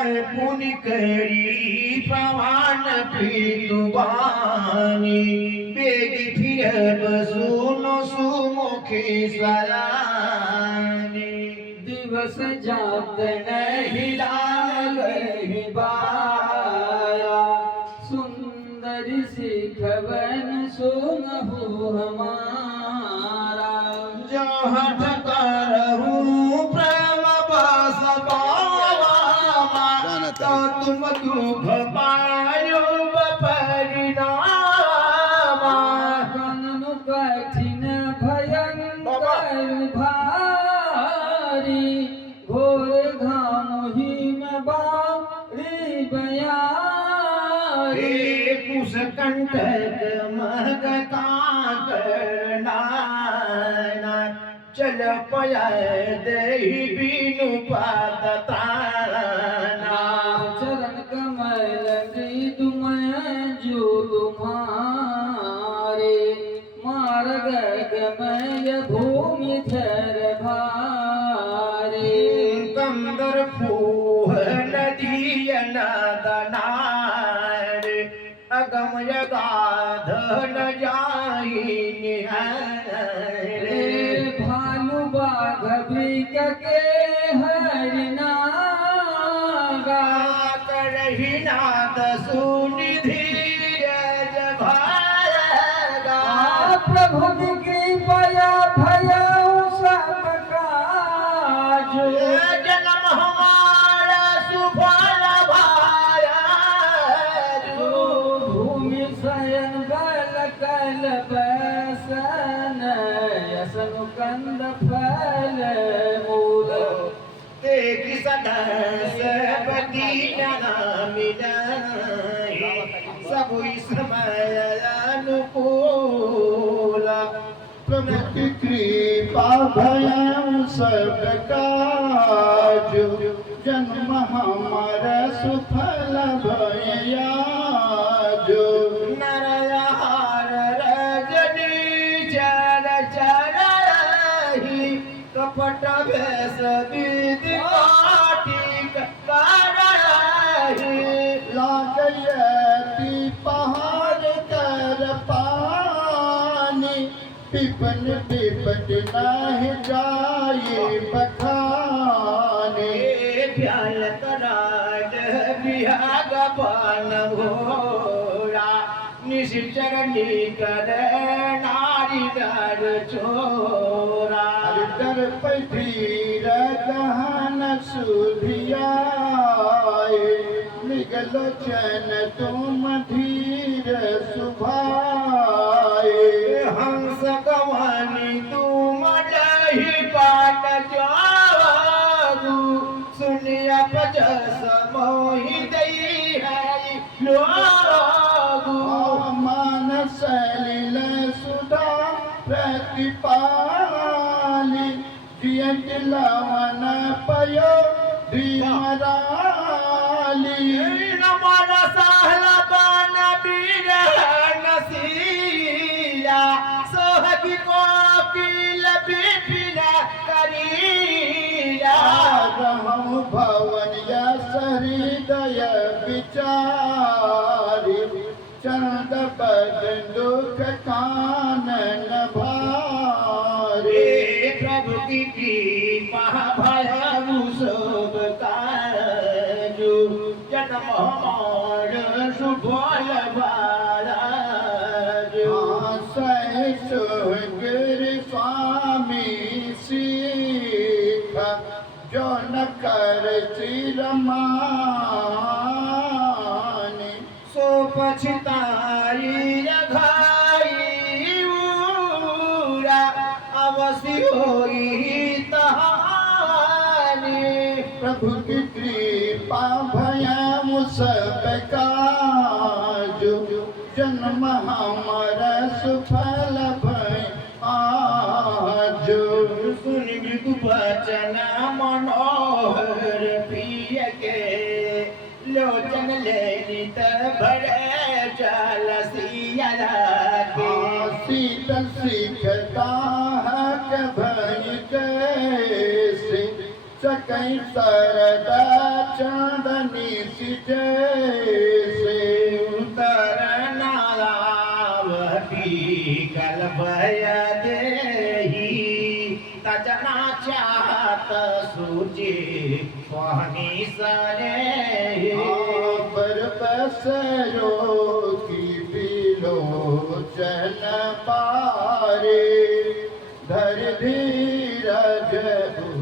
पुनि करी पवन प्रीतुबानी बेगी फिर सुनो सुमुखी सरानी दिवस जात नहीं लागे बाया सुंदरी सी खवन सुनहु हमारा जो हठ करहूँ प्रेम बस पावा तो तुम दुख पायो परिणामा कननु कठिन भयंकर भारी घोर घाम हिम बारी बयारी कुश कंटक महगता करना चल पया दे बीनु पादताना चरण कमल तुमय जो तुम्हारे मार्ग गमय भूमि धर भारे कंदर फूह नदी नदनार अगम यगाध न जाई निहारे भानु बाघ बिक के हरिनागा करही नाद सुनि धीरज भागा प्रभु की कृपया भयउ सब काज जन्म हमारा सुफल भाया भूमि शयन बल कल बसन यसनु कंद फल मूल तेगी सदस बदी मिलाई सब समय अनुकूल प्रभु कृपा भयं सब काज जन्म हमारा सुफल भयाजो नरहार रजनी चर चरहि कपट भेष विधि काटिक करहि लागयति पहाड़ कर पानी पिपन विपट नहीं जाए बखाने प्याल कराड बिहाग पान घोड़ा निश्चरणी कर नारी डर चोरा डर पैठीर गहन सुधियाए निगलोचन तुम धीर सुभाए हंस गवानी तुम लही पाट जागू सुनिया पचस मोहि दई है लोगू मानस लील सुधा प्रतिपाली दियत लवन पयो भीमराली नमन सहला बान बीर नसीला सोहगी कोकिल बिपिन करीला रहम भवन यस हृदय विचारी चंद दुख कानन भारे प्रभु की कृपा भयउ सब काजु जन्म हमार सुफल भाराजु सह सुगर स्वामी सीख जो न कर चिरमानी सो पछताई रघाई उरा अवश्य होई तहानी प्रभु की कृपा भयम सब काजु जन्म हमारा सुफल भय आजो सुनि मृदु वचन मनोहर प्रिय के लोचन लेनित भरे जल सिया के शीतल सीखता हक भय कैसे सकई सरदा चांदनी सी जैसे उतरना आवती कल भया देही तजना चाहत सूची स्वामी सने पर बसरो की बिलो चन पारे धर धीरज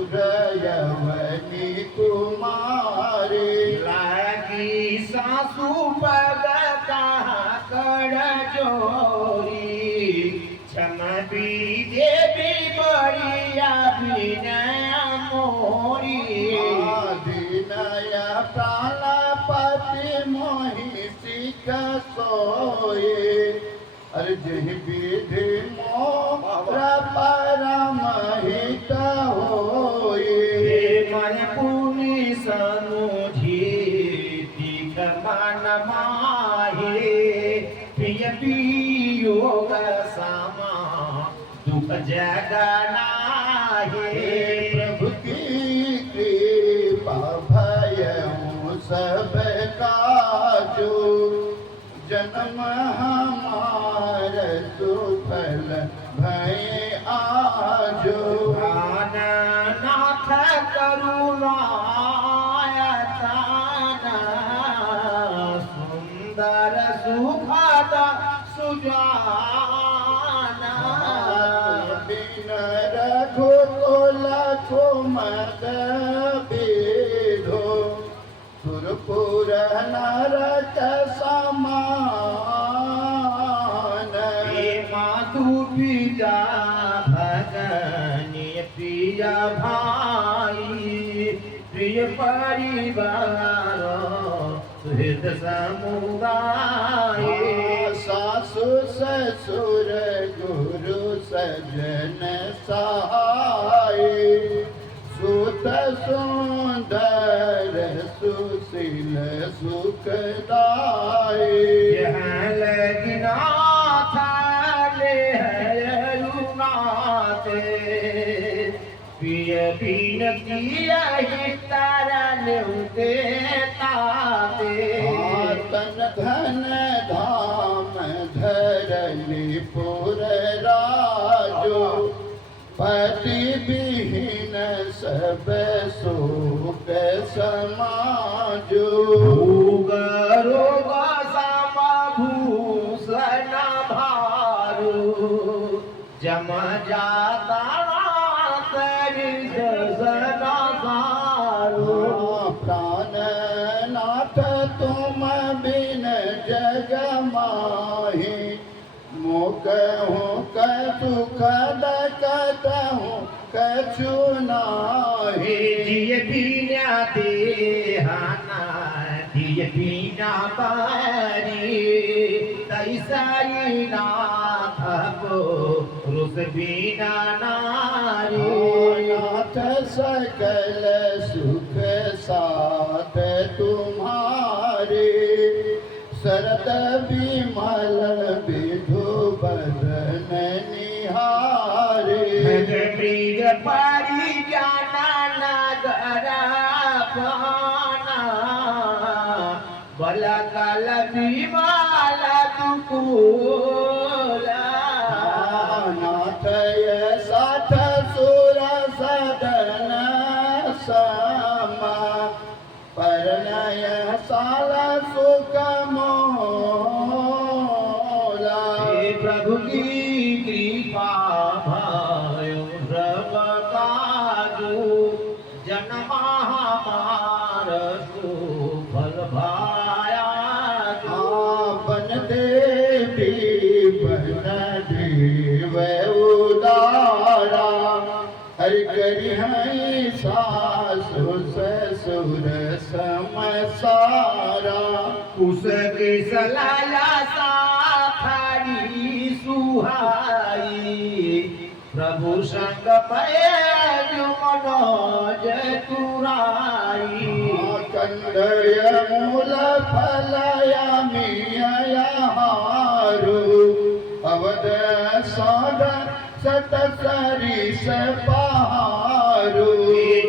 उरयवनी कुमारी लागी सासू पग कड़ जोरी क्षम भी देवी बड़िया विनय मोरी विनय प्राणपति मोहि सिख सोए अर्जि विधि मोर परम हित होए मन पुनि समुझी दिख मन माहे प्रिय वियोग सामा दुख जगनाहे प्रभु की कृपा भयउ सब काजो जन्म हमार सुफल भय आजो नाथ करुणायतान सुंदर सुखद सुजान बिन रघुकुल कुमद बेधो सुरपुर नरक समान मातु पिता भगनी प्रिय भाई प्रिय परिवार सुहृद समुदाय सासु ससुर गुरु सजन सहाय सुत सुंदर सुशील सुखदाय यहाँ लगना था ले रुनाते प्रिय बीन किया ही तारा लेते ताते तन धन धाम धरली पुर राजो पति विहीन सब शोक समाजो रोग समभूषण भारो जम जाता प्राणनाथ तुम बिन जग माहि मोकहु सुख दकतहु कछु नाहि दिय बिना देहाना दिय बिना पारी तैसाई नाथ को रुस बिना नारी नाथ सकल सुख साथ तुम्हारे शरद विमल विधु बदन निहारे मृग पारी जाना नगरा पाना बला काल विमाल दुकूला नाथय साथ सुर सदन समा परनय साल सुख मोला हे प्रभु की कृपा भयो रवताजु जन्म हमार सुफल भाया आपन देवी बन देव उदारा हरि करि हई सासु ससुर समसारा कुश के सलाया साथारी सुहाई प्रभु संग पय मनोज तुराई कंदय मूल फलयामियाहारु अवद साद सत सरिस पहारु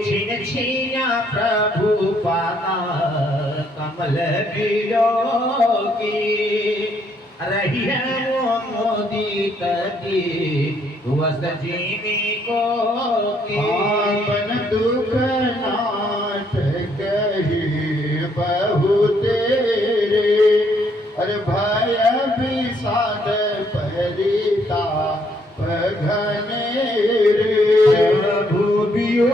छिन छिना प्रभु पाता कमल बिलो की रही है वो मोदी की वस्त जीवी को की आपन दुख नाथ कही बहु तेरे अरे भय विषाद परिता पघने रे भूबियो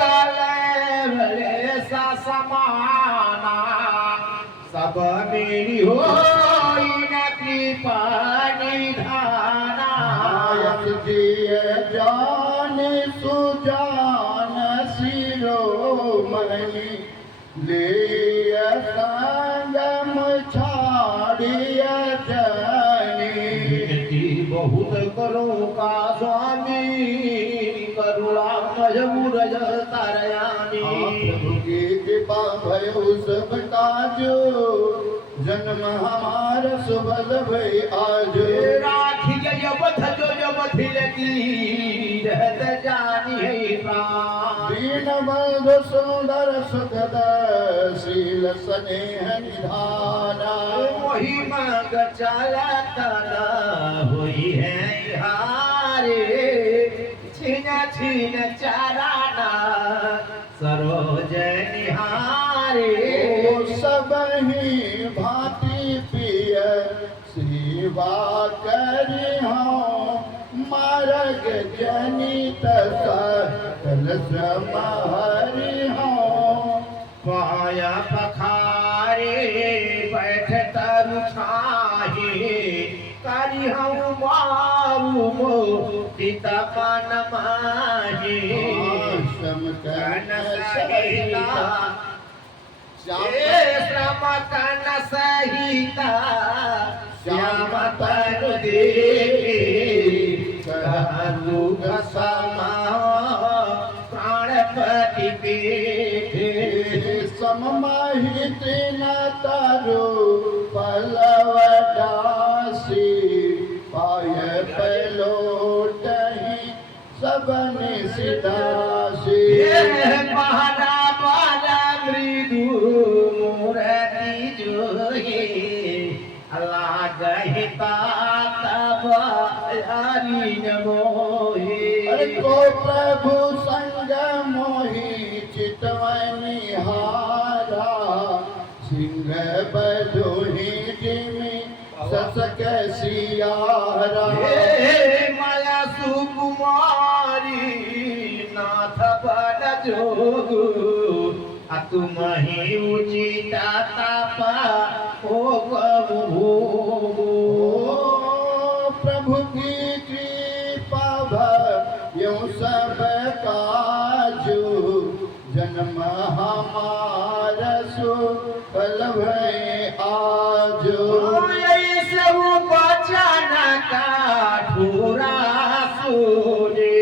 काले भले सा समाना सब मेरी हो इन कृपा निधाना आयत जिय जान सुजान शिरोमणि लिय संगम छाड़िय जनी विनती बहुत करो का स्वामी करुणा मजबूर तारयामी प्रभु की कृपा भयो सब काजो जन्म हमार सुबल भई आज राखिय जबथ जो जबथ लगी रहत जानी है प्राण दीन बंध सुंदर सुखद शील स्नेह निधाना वही मांग चलत हुई है हारे छिन छिन चराना सरोज निहारे सब ही भांति पिय सेवा करी हूँ मार्ग जनित सकल समहरि हूँ पाया पखारे बैठ तरु छाहे करी हम बाबू मो पिता मन माहे श्रम कन सहिता श्रम कन सहिता श्याम तनु देखे कहु समा प्राणपति पेठे सममहित न तरु पलव दासी पाय पलोटहि सबन सिदासी पहरा बाला मृदु मूर्ति जोहे लागहिता तब हरि मोहे अरे को प्रभु संग मोहि चितवनि हारा सिंह बधोहि जिमि ससक सियारा माया सुकुमारी नाथ बन जोगु तुम ही उचिता तपा ओ गो प्रभु की कृपा भयौ सब काजु जन्म हमार सुफल भय आजो सब बचन का ठोरा सोरे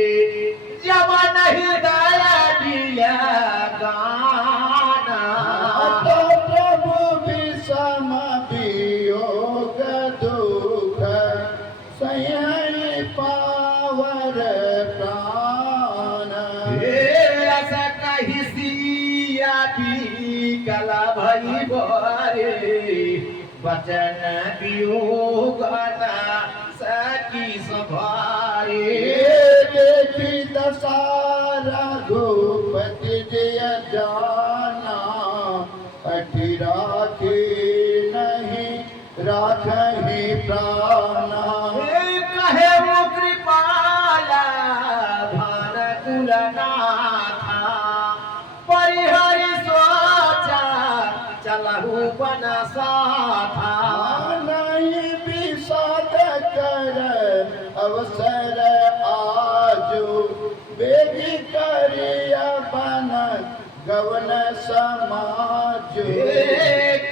जब नहीं दया दिया गाना तो प्रभु विषम वियोग दुख सयन पावर प्राण रस कही सिया भी कला भई बरे वचन वियोगना सकी सभारे देखी दशा रघुपति जय जाना अठि राखे नहीं राखहि प्राणा कहे वो कृपाला भान कुलनाथा परिहरि सोचा चलहु बन साथा नहीं विषाद कर अवसर आजो वेदी करिया बन गवन समाज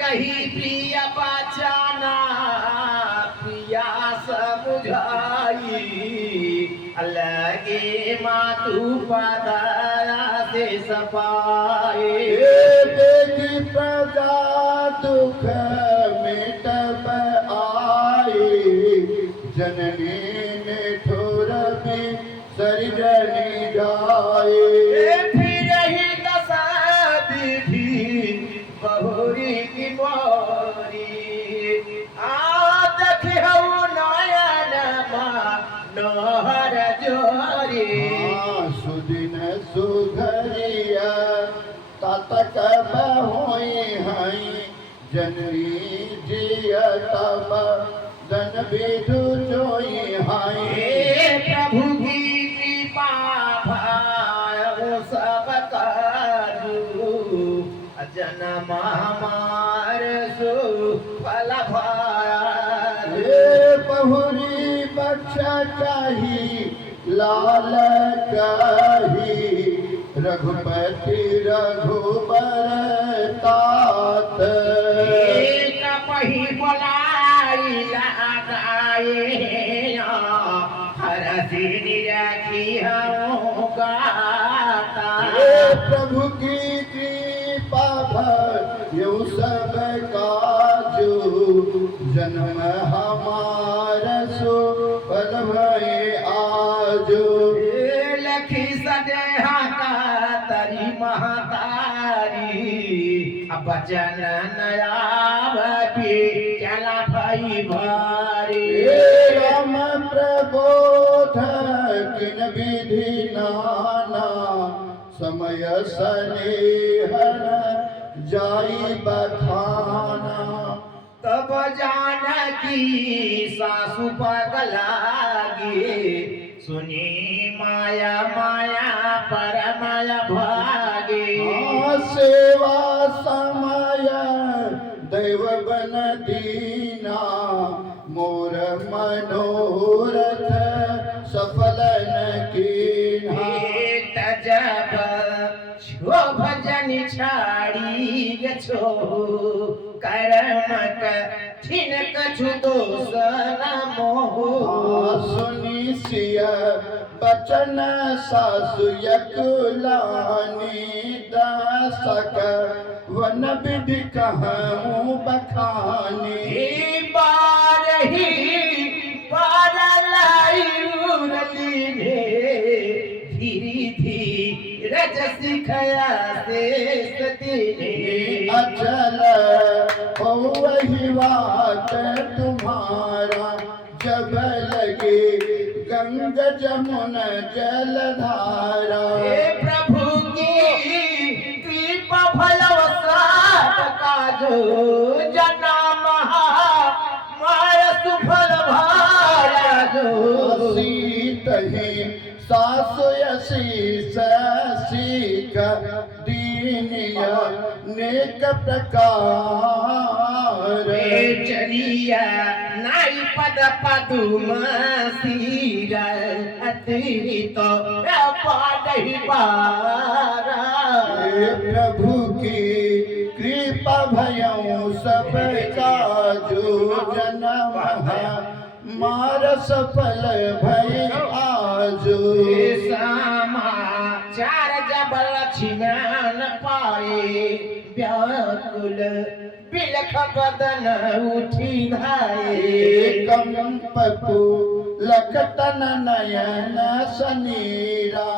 कही प्रिय बचाना प्रिया समुझाई अलगे मातु पदया से सपाए देखी प्रजा दुख मिटब आए जननी ने ठोर में सरिजनी जाए फिर ही दशा विधि बहुरी की मोरी आ देखियो नयन नहर जोरी सुदिन सुघरिया ततक होई हई जननी जिया तब धन विधु जोई हई हे प्रभु की कृपा भायो सब काजू जन्म हमार सु फल भाया हे बहुरी बच्चा काही लाल काही रघुपति रघुबर तात एक पही बोलाई लगाए हर सिर रखी हम गाता हे प्रभु की कृपा भयो सब काजू जन्म हमार सो फल भये आजो लखी सदेहा का तरी महतारी बचन नयावती चला भई भारी हे राम प्रबोध किन विधि नाना समय सनेहन जाई बखाना तब जानकी सासु पगलागी सुनी माया माया परमय भागे सेवा समय दैव बन दीना मोर मनोरथ सफल न कीना तजब छो भजन छाड़ी गछो कर्मक छिन कछु दोष न मोह सुनी सिय बचन सासु यकुलानी दासक वन विधि कहूँ बखानी बारही बारलाई उरली धीरी धीरज सिखया से सती अचल हो वही बात तुम्हारा जब लगे गंग जमुन जलधारा हे प्रभु की कृपा भलवसात काजो जना महा माय सुफल भाया जो सीत ही सासु शीस सीख दीनिया नेक प्रकार चलिया नाई पद पदुम सीर अति तो पादही पारा हे प्रभु की कृपा भयऊ सब काजू जन्म मार सफल भय आजू समाचार जब लक्ष्मण पाए व्याकुल बिलख बदन उठी धाये कंपपु लखतन नयन सनीरा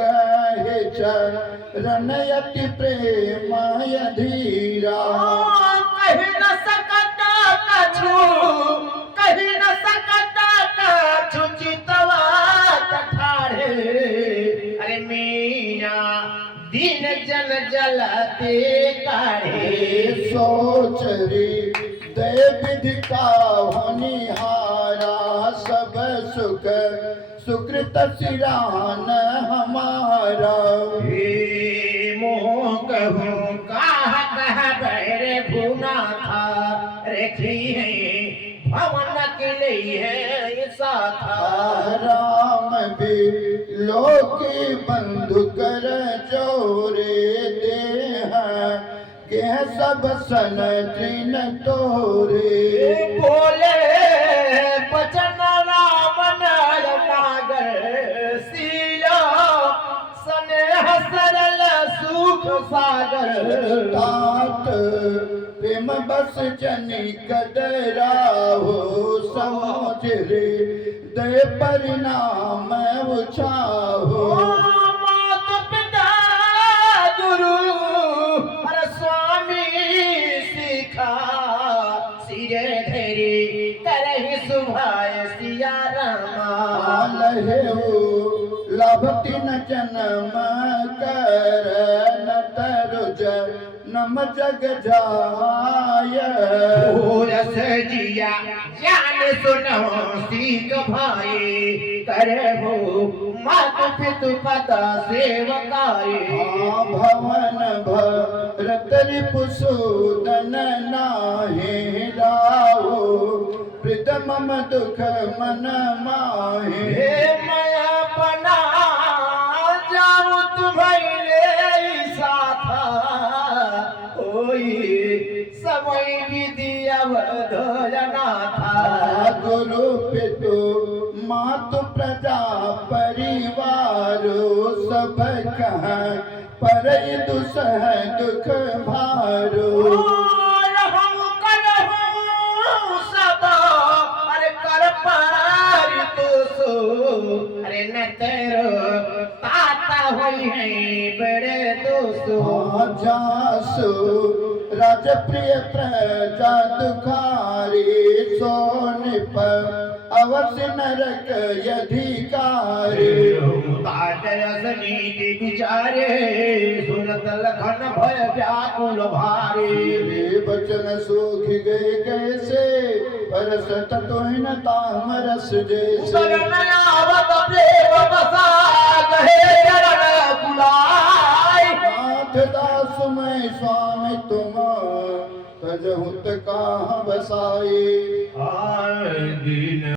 गहे चरणयति प्रेमय धीरा कही न सकता कछु कही न सकता कछु चितवा ठाढ़े अरे मीना दिन जन जलते काढ़े सोच रे दे विधि का होनिहारा सब सुख सुकृत सिरान हमारा हे मोह कहूँ कहा कहा बैरे भूना था रेखी है भवन के लिए है ऐसा था राम भी लोकी बंधु कर जोरे देह के सब सन तीन तोरे बोले बचन राम नागर सीला स्नेह सरल सुख सागर तात प्रेम बस जनी कदरा हो समझ रे दे परिणाम उछाहो मात पिता गुरु अरे स्वामी भक्ति न जन्म कर न तरुज नम जग जाय रस जिया ज्ञान सुनो सीख भाई करे हो मात पितु पदा सेवकाई भवन भरत रिपुसूदन नाहि राहो प्रीत मम दुख मन माहे हे माया बना जाऊं तुम्हारे साथा होई समय विधि अवधना था गुरु पितु मातु प्रजा परिवार सब कह पर दुसह दुख भारो हम करहूं सब अरे कर पार तो सो अरे न तेरो ताता होई है बड़े दोस्तों जासु राजप्रिय प्रजा दुखारी सोनिप अवश्य नरक यधिकारी नीति विचारे सुनत लखन भय व्याकुल भारी बचन सूख गए कैसे परस तत्वहीन ताम रस जैसे शरण आवत प्रेम बसा गहे चरण बुलाय नाथ दास मैं स्वामी तुम तजहुत कहाँ बसाए